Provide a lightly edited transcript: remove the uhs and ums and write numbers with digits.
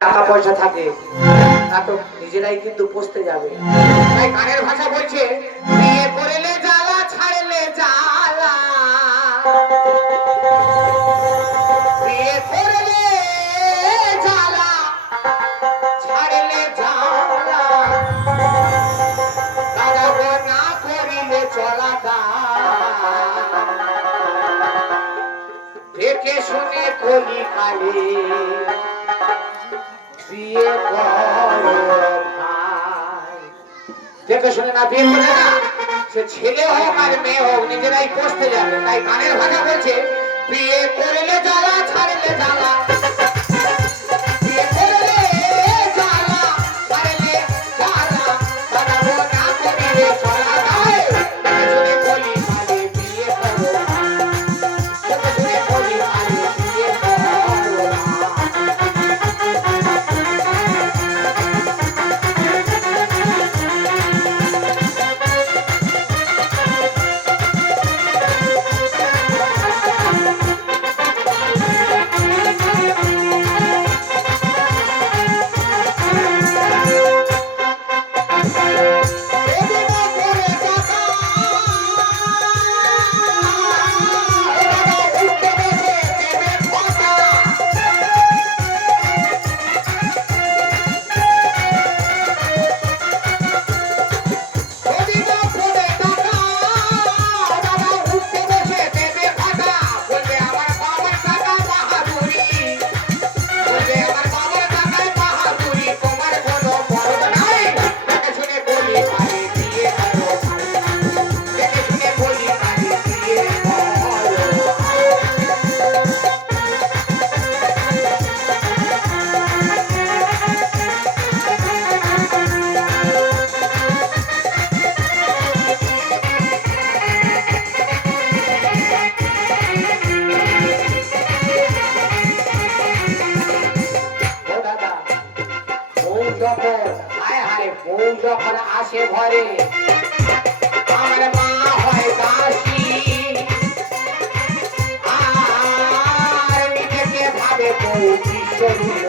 টাকা পয়সা থাকে তা তো নিজেরাই কিন্তু পচতে যাবে। তাই গানের ভাষা বলছে, বিয়ে করলে জ্বালা ছাড়লে জ্বালা, বিয়ে করলে জ্বালা ছাড়লে জ্বালা, দাদা গো না করিলে চলা দা, দেখে শুনে কলি কালে বিয়ে করো ভাই। দেখে শুনে না বিয়ে করলে না, সে ছেলে হোক আর মেয়ে হোক নিজেরাই পচতে যাবে। তাই গানের ভাষা বলছে, বিয়ে করলে জ্বালা ছাড়লে জ্বালা, বিয়ে করলে জ্বালা ছাড়লে জ্বালা, দাদা গো না করিলে চলা যায়, দেখে শুনে কলি কালে বিয়ে করো ভাই, দেখে শুনে কলি কালে বিয়ে করো ভাই। যখন আসে ঘরে আমার মা হয় দাসী, আর নিজেকে ভাবে বউ বিশ্বরূপ